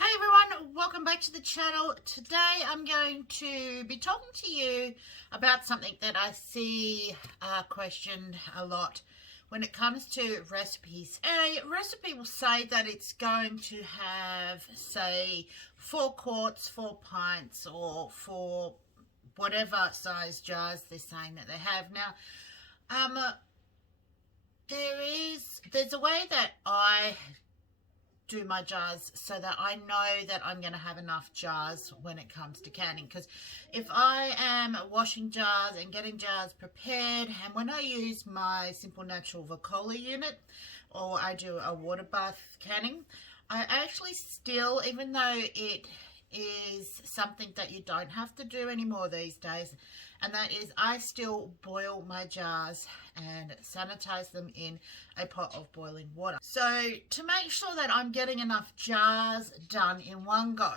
Hey everyone, welcome back to the channel. Today I'm going to be talking to you about something that I see questioned a lot when it comes to recipes. A recipe will say that it's going to have, say, 4 quarts, 4 pints, or 4 whatever size jars they're saying that they have. Now, there's a way that I do my jars so that I know that I'm going to have enough jars when it comes to canning, because if I am washing jars and getting jars prepared, and when I use my simple natural Vacola unit or I do a water bath canning, I actually still, even though it is something that you don't have to do anymore these days, and that is I still boil my jars and sanitize them in a pot of boiling water. So to make sure that I'm getting enough jars done in one go,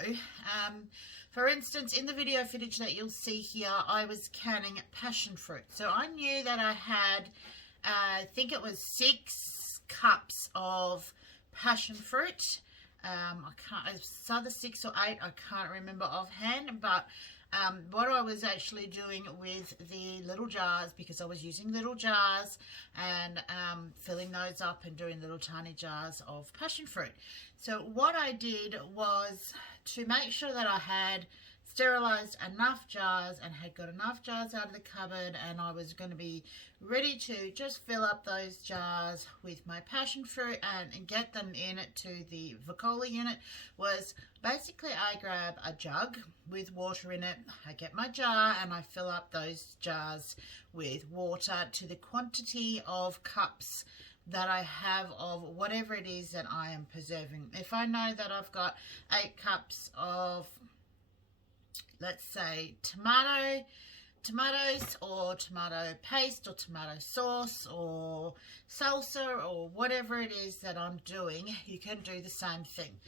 for instance, in the video footage that you'll see here, I was canning passion fruit. So I knew that I had, I think it was 6 cups of passion fruit. It's either 6 or 8, I can't remember offhand, but what I was actually doing with the little jars, because I was using little jars and filling those up and doing little tiny jars of passion fruit. So what I did was to make sure that I had sterilized enough jars and had got enough jars out of the cupboard, and I was going to be ready to just fill up those jars with my passion fruit and get them in to the Vacola unit. Was basically I grab a jug with water in it, I get my jar and I fill up those jars with water to the quantity of cups that I have of whatever it is that I am preserving. If I know that I've got 8 cups of, let's say, tomatoes or tomato paste or tomato sauce or salsa or whatever it is that I'm doing, you can do the same thing.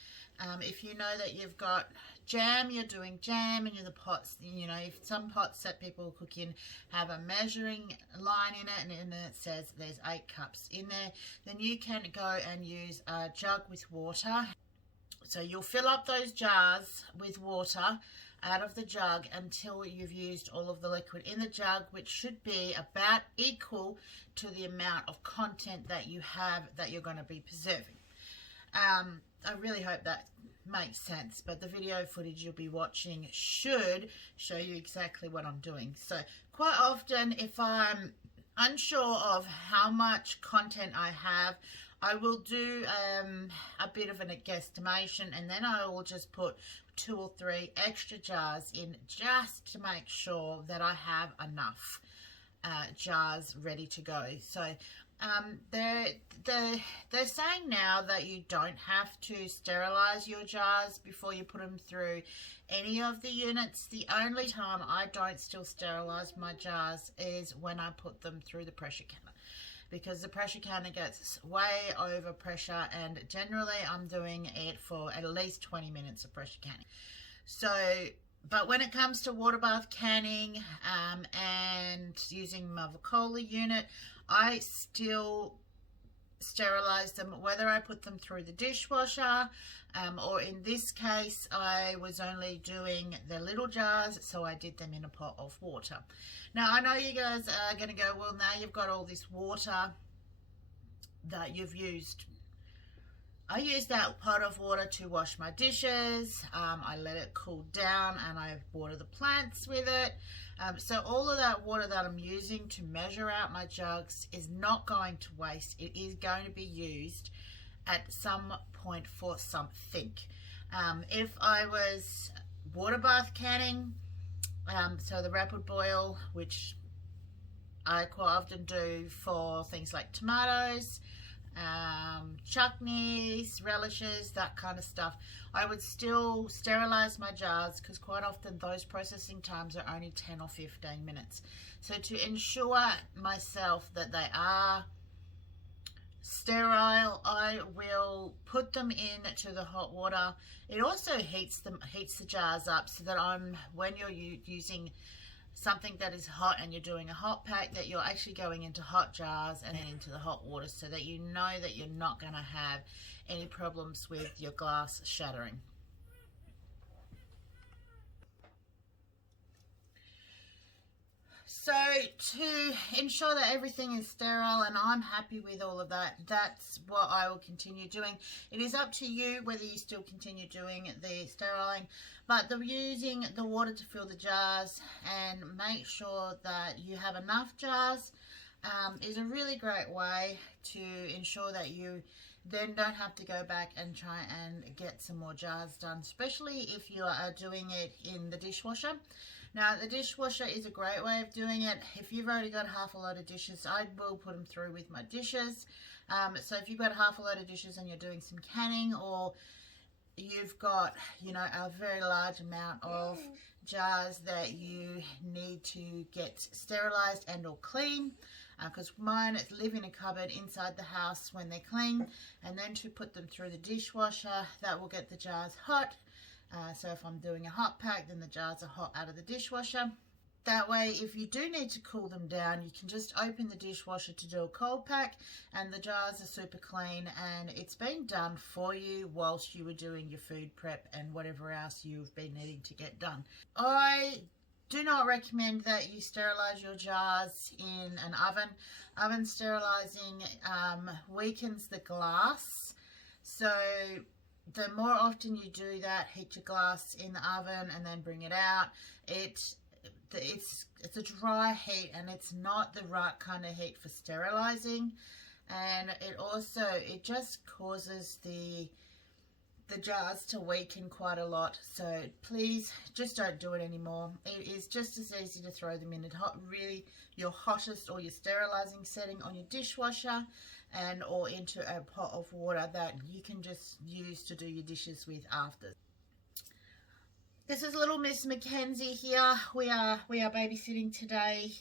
If you know that you've got jam, you're doing jam, and the pots, you know, if some pots that people cook in have a measuring line in it, and it says there's 8 cups in there, then you can go and use a jug with water. So you'll fill up those jars with water out of the jug until you've used all of the liquid in the jug, which should be about equal to the amount of content that you have that you're going to be preserving. I really hope that makes sense, but the video footage you'll be watching should show you exactly what I'm doing. So quite often, if I'm unsure of how much content I have, I will do a bit of a guesstimation, and then I will just put 2 or 3 extra jars in just to make sure that I have enough jars ready to go. So they're saying now that you don't have to sterilize your jars before you put them through any of the units. The only time I don't still sterilize my jars is when I put them through the pressure canner, because the pressure canner gets way over pressure, and generally I'm doing it for at least 20 minutes of pressure canning. So, but when it comes to water bath canning and using my Vacola unit, I still sterilize them, whether I put them through the dishwasher or in this case I was only doing the little jars, so I did them in a pot of water. Now I know you guys are going to go, well, now you've got all this water that you've used. I use that pot of water to wash my dishes. I let it cool down and I water the plants with it. So all of that water that I'm using to measure out my jugs is not going to waste. It is going to be used at some point for something. If I was water bath canning, so the rapid boil, which I quite often do for things like tomatoes, chutneys, relishes, that kind of stuff, I would still sterilize my jars, because quite often those processing times are only 10 or 15 minutes. So to ensure myself that they are sterile, I will put them into the hot water. It also heats the jars up, so that when you're using something that is hot and you're doing a hot pack, that you're actually going into hot jars and then into the hot water, so that you know that you're not going to have any problems with your glass shattering. So to ensure that everything is sterile and I'm happy with all of that, that's what I will continue doing. It is up to you whether you still continue doing the steriling, but using the water to fill the jars and make sure that you have enough jars is a really great way to ensure that you then don't have to go back and try and get some more jars done, especially if you are doing it in the dishwasher. Now, the dishwasher is a great way of doing it. If you've already got half a load of dishes, I will put them through with my dishes. So if you've got half a load of dishes and you're doing some canning, or you've got, you know, a very large amount of jars that you need to get sterilized and or clean, because mine live in a cupboard inside the house when they're clean, and then to put them through the dishwasher, that will get the jars hot. So if I'm doing a hot pack, then the jars are hot out of the dishwasher. That way, if you do need to cool them down, you can just open the dishwasher to do a cold pack, and the jars are super clean, and it's been done for you whilst you were doing your food prep and whatever else you've been needing to get done. I do not recommend that you sterilize your jars in an oven. Oven sterilizing weakens the glass. So the more often you do that, heat your glass in the oven and then bring it out, it's a dry heat, and it's not the right kind of heat for sterilizing. And it just causes the jars to weaken quite a lot. So please just don't do it anymore. It is just as easy to throw them in really your hottest or your sterilizing setting on your dishwasher, and or into a pot of water that you can just use to do your dishes with after. This is little Miss Mackenzie here. We are babysitting today,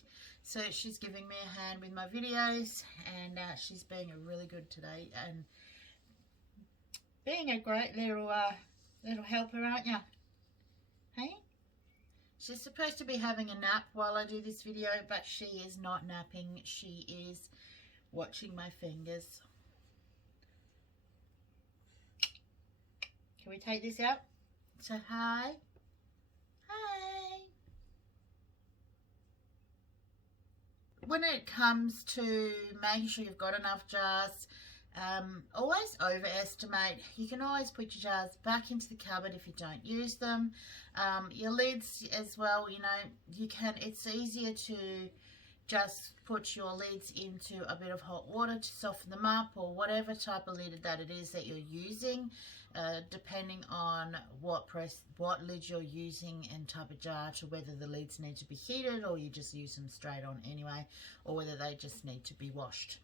so she's giving me a hand with my videos, and she's being a really good today and being a great little helper, aren't you? Hey? She's supposed to be having a nap while I do this video, but she is not napping. She is watching my fingers. Can we take this out? So hi. Hi. When it comes to making sure you've got enough jars, always overestimate. You can always put your jars back into the cupboard if you don't use them. Your lids as well, you know, it's easier to just put your lids into a bit of hot water to soften them up, or whatever type of lid that it is that you're using, depending on what lid you're using and type of jar, to whether the lids need to be heated or you just use them straight on anyway, or whether they just need to be washed.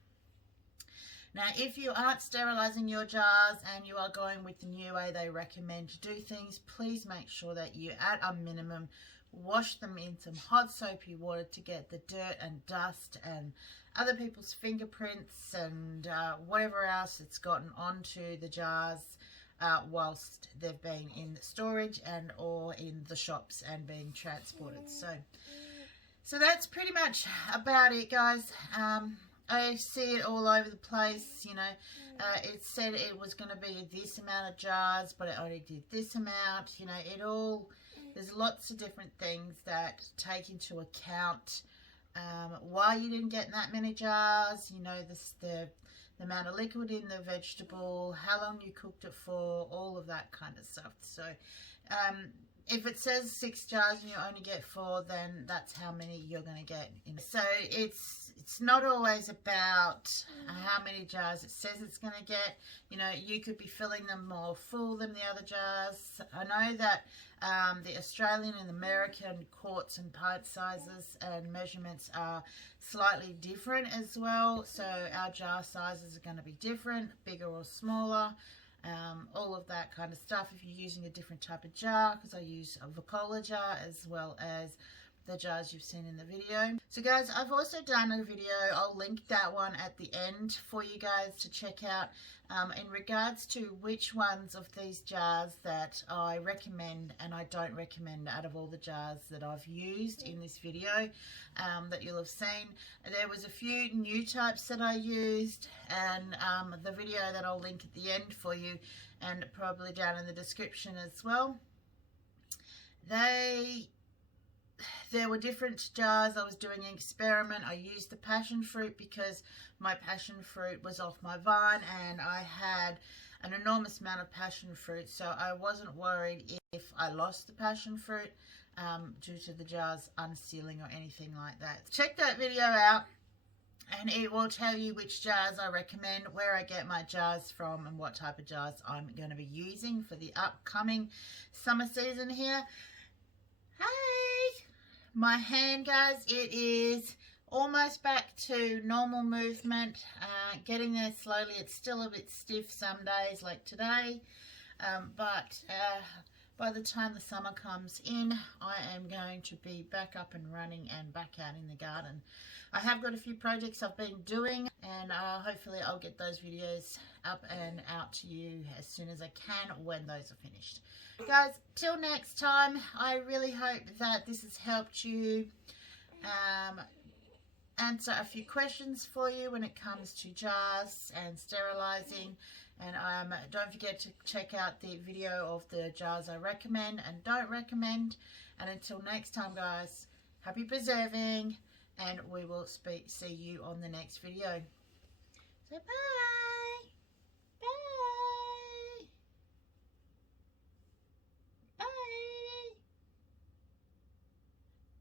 Now, if you aren't sterilizing your jars and you are going with the new way they recommend to do things, please make sure that you, at a minimum, wash them in some hot soapy water to get the dirt and dust and other people's fingerprints and whatever else it's gotten onto the jars whilst they've been in storage and or in the shops and being transported. So that's pretty much about it, guys. I see it all over the place, you know. It said it was going to be this amount of jars, but it only did this amount. You know, there's lots of different things that take into account why you didn't get that many jars, you know, the amount of liquid in the vegetable, how long you cooked it for, all of that kind of stuff. So if it says 6 jars and you only get 4, then that's how many you're going to get. So it's not always about how many jars it says it's going to get. You know, you could be filling them more full than the other jars. I know that the Australian and American quarts and pint sizes and measurements are slightly different as well. So our jar sizes are going to be different, bigger or smaller. All of that kind of stuff. If you're using a different type of jar, because I use a Vacola jar as well as the jars you've seen in the video. So guys, I've also done a video, I'll link that one at the end for you guys to check out, in regards to which ones of these jars that I recommend and I don't recommend out of all the jars that I've used in this video that you'll have seen. There was a few new types that I used, and the video that I'll link at the end for you and probably down in the description as well. there were different jars. I was doing an experiment. I used the passion fruit because my passion fruit was off my vine and I had an enormous amount of passion fruit, so I wasn't worried if I lost the passion fruit due to the jars unsealing or anything like that. Check that video out and it will tell you which jars I recommend, where I get my jars from, and what type of jars I'm going to be using for the upcoming summer season here. Hey! My hand, guys, it is almost back to normal movement, getting there slowly. It's still a bit stiff some days like today, but by the time the summer comes in, I am going to be back up and running and back out in the garden. I have got a few projects I've been doing, and hopefully I'll get those videos up and out to you as soon as I can when those are finished. Guys, till next time, I really hope that this has helped you answer a few questions for you when it comes to jars and sterilizing. And don't forget to check out the video of the jars I recommend and don't recommend. And until next time, guys, happy preserving, and we will see you on the next video. So bye.